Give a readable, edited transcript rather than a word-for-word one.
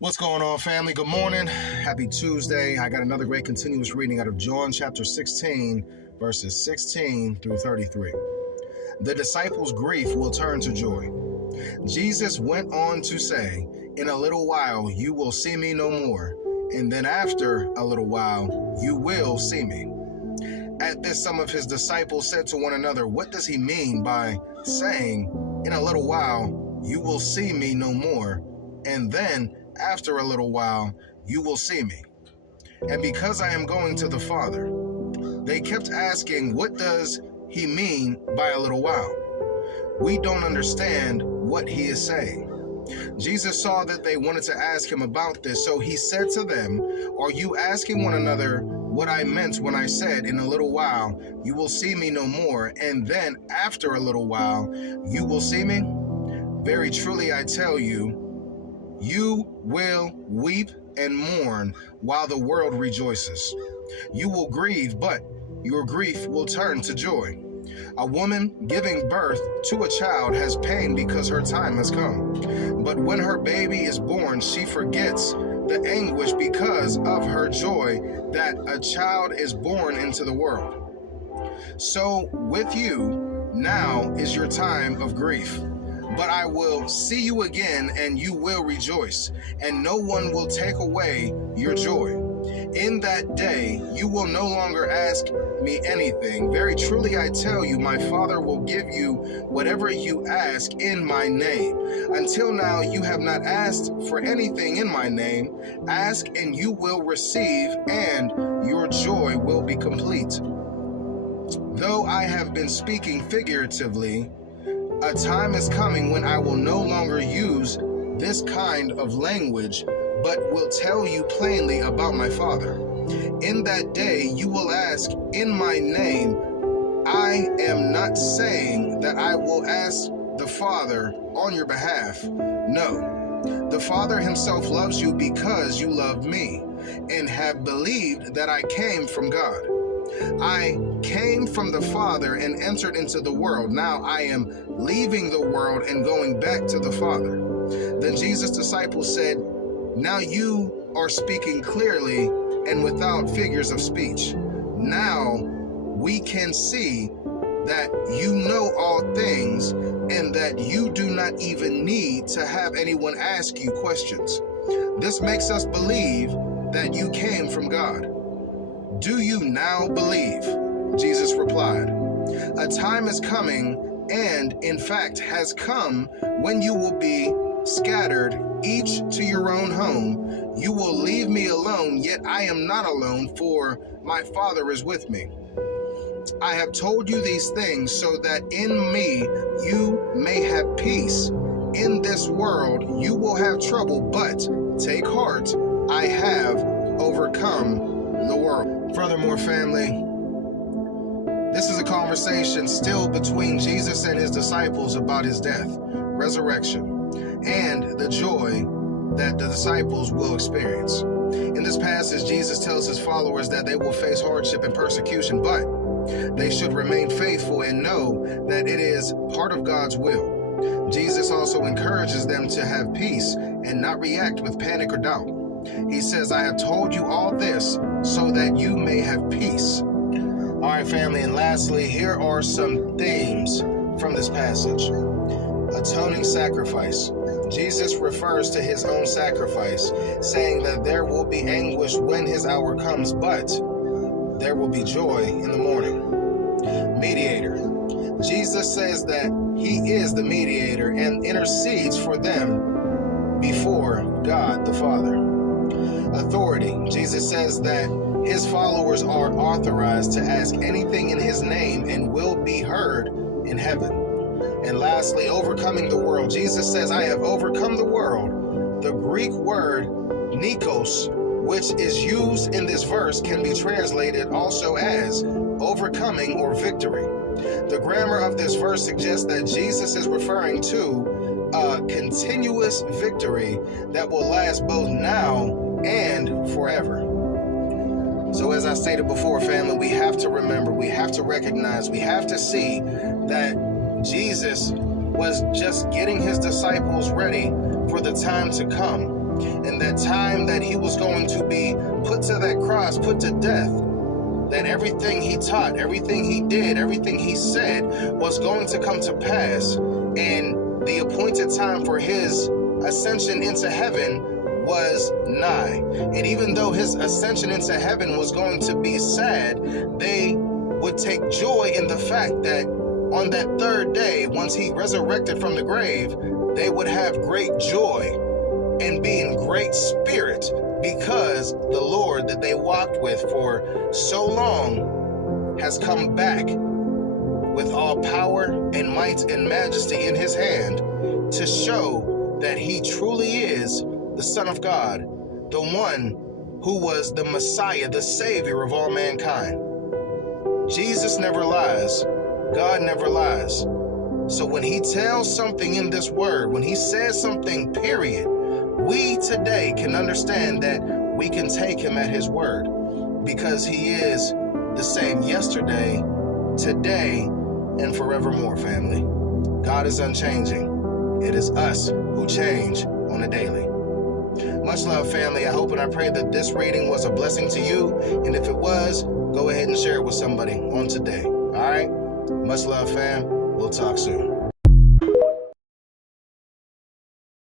What's going on, family? Good morning. Happy Tuesday. I got another great continuous reading out of John chapter 16, verses 16 through 33. The disciples' grief will turn to joy. Jesus went on to say, "In a little while you will see me no more, and then after a little while you will see me." At this, some of his disciples said to one another, "What does he mean by saying, 'In a little while you will see me no more, and then after a little while you will see me? And because I am going to the Father?'" They kept asking, "What does he mean by a little while? We don't understand what he is saying." Jesus saw that they wanted to ask him about this, so he said to them, "Are you asking one another what I meant when I said, 'In a little while you will see me no more, and then after a little while you will see me'? Very truly I tell you, you will weep and mourn while the world rejoices. You will grieve, but your grief will turn to joy. A woman giving birth to a child has pain because her time has come. But when her baby is born, she forgets the anguish because of her joy that a child is born into the world. So with you, now is your time of grief. But I will see you again, and you will rejoice, and no one will take away your joy. In that day, you will no longer ask me anything. Very truly I tell you, my Father will give you whatever you ask in my name. Until now, you have not asked for anything in my name. Ask, and you will receive, and your joy will be complete. Though I have been speaking figuratively, a time is coming when I will no longer use this kind of language, but will tell you plainly about my Father. In that day you will ask in my name. I am not saying that I will ask the Father on your behalf. No, the Father himself loves you because you love me and have believed that I came from God. I came from the Father and entered into the world. Now I am leaving the world and going back to the Father." Then Jesus' disciples said, "Now you are speaking clearly and without figures of speech. Now we can see that you know all things and that you do not even need to have anyone ask you questions. This makes us believe that you came from God. Do you now believe?" Jesus replied, "A time is coming, and in fact has come, when you will be scattered, each to your own home. You will leave me alone, yet I am not alone, for my Father is with me. I have told you these things so that in me you may have peace. In this world you will have trouble, but take heart, I have overcome the world." Furthermore, family, this is a conversation still between Jesus and his disciples about his death, resurrection, and the joy that the disciples will experience. In this passage, Jesus tells his followers that they will face hardship and persecution, but they should remain faithful and know that it is part of God's will. Jesus also encourages them to have peace and not react with panic or doubt. He says, "I have told you all this so that you may have peace." All right, family, and lastly, here are some themes from this passage. Atoning sacrifice. Jesus refers to his own sacrifice, saying that there will be anguish when his hour comes, but there will be joy in the morning. Mediator. Jesus says that he is the mediator and intercedes for them before God the Father. Authority. Jesus says that his followers are authorized to ask anything in his name and will be heard in heaven. And lastly, overcoming the world. Jesus says, "I have overcome the world." The Greek word nikos, which is used in this verse, can be translated also as overcoming or victory. The grammar of this verse suggests that Jesus is referring to a continuous victory that will last both now and forever. So as I stated before, family, we have to remember, we have to recognize, we have to see that Jesus was just getting his disciples ready for the time to come. And that time that he was going to be put to that cross, put to death, that everything he taught, everything he did, everything he said was going to come to pass. And the appointed time for his ascension into heaven was nigh. And even though his ascension into heaven was going to be sad, they would take joy in the fact that on that third day, once he resurrected from the grave, they would have great joy and be in great spirit, because the Lord that they walked with for so long has come back with all power and might and majesty in his hand to show that he truly is the Son of God, the one who was the Messiah, the Savior of all mankind. Jesus never lies. God never lies. So when he tells something in this word, when he says something, period, we today can understand that we can take him at his word, because he is the same yesterday, today, and forevermore, family. God is unchanging. It is us who change on a daily. Much love, family. I hope and I pray that this reading was a blessing to you. And if it was, go ahead and share it with somebody on today. All right? Much love, fam. We'll talk soon.